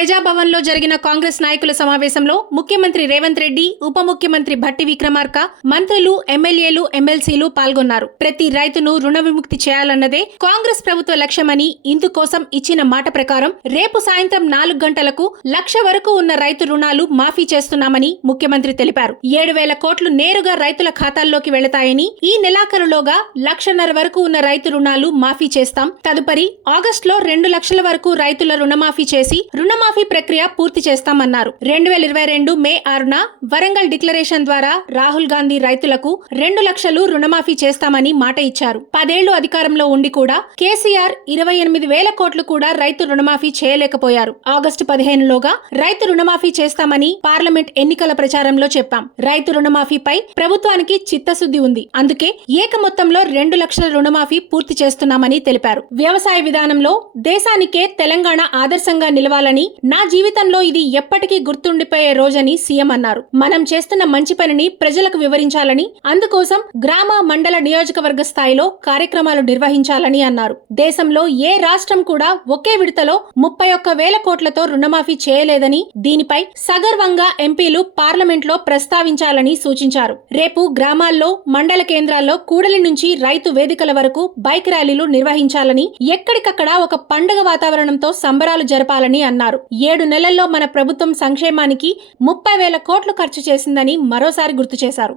ప్రజాభవన్లో జరిగిన కాంగ్రెస్ నాయకుల సమావేశంలో ముఖ్యమంత్రి రేవంత్ రెడ్డి, ఉప ముఖ్యమంత్రి భట్టి విక్రమార్క, మంత్రులు, ఎమ్మెల్యేలు, ఎమ్మెల్సీలు పాల్గొన్నారు. ప్రతి రైతును రుణ విముక్తి చేయాలన్నదే కాంగ్రెస్ ప్రభుత్వ లక్ష్యమని, ఇందుకోసం ఇచ్చిన మాట ప్రకారం రేపు సాయంత్రం 4 గంటలకు 1,00,000 వరకు ఉన్న రైతు రుణాలు మాఫీ చేస్తున్నామని ముఖ్యమంత్రి తెలిపారు. 7,000 కోట్లు నేరుగా రైతుల ఖాతాల్లోకి వెళతాయని, ఈ నెలాఖరులోగా 1,50,000 వరకు ఉన్న రైతు రుణాలు మాఫీ చేస్తాం. తదుపరి ఆగస్టులో 2 లక్షల వరకు రైతుల రుణమాఫీ చేసి రుణమాఫీ ప్రక్రియ పూర్తి చేస్తామన్నారు. 2022 మే 6న వరంగల్ డిక్లరేషన్ ద్వారా రాహుల్ గాంధీ రైతులకు 2 లక్షలు రుణమాఫీ చేస్తామని మాట ఇచ్చారు. 10 ఏళ్లు అధికారంలో ఉండి కూడా కేసీఆర్ 28,000 కోట్లు కూడా రైతు రుణమాఫీ చేయలేకపోయారు. ఆగస్టు 15లోగా రైతు రుణమాఫీ చేస్తామని పార్లమెంట్ ఎన్నికల ప్రచారంలో చెప్పాం. రైతు రుణమాఫీపై ప్రభుత్వానికి చిత్తశుద్ధి ఉంది. అందుకే ఏక మొత్తంలో 2 లక్షల రుణమాఫీ పూర్తి చేస్తున్నామని తెలిపారు. వ్యవసాయ విధానంలో దేశానికే తెలంగాణ ఆదర్శంగా నిలవాలని, నా జీవితంలో ఇది ఎప్పటికీ గుర్తుండిపోయే రోజని సీఎం అన్నారు. మనం చేస్తున్న మంచి పనిని ప్రజలకు వివరించాలని, అందుకోసం గ్రామ, మండల, నియోజకవర్గ స్థాయిలో కార్యక్రమాలు నిర్వహించాలని అన్నారు. దేశంలో ఏ రాష్ట్రం కూడా ఒకే విడతలో 31,000 కోట్లతో రుణమాఫీ చేయలేదని, దీనిపై సగర్వంగా ఎంపీలు పార్లమెంట్లో ప్రస్తావించాలని సూచించారు. రేపు గ్రామాల్లో, మండల కేంద్రాల్లో కూడలి నుంచి రైతు వేదికల వరకు బైక్ ర్యాలీలు నిర్వహించాలని, ఎక్కడికక్కడ ఒక పండుగ వాతావరణంతో సంబరాలు జరపాలని అన్నారు. 7 నెలల్లో మన ప్రభుత్వం సంక్షేమానికి 30,000 కోట్లు ఖర్చు చేసిందని మరోసారి గుర్తు చేశారు.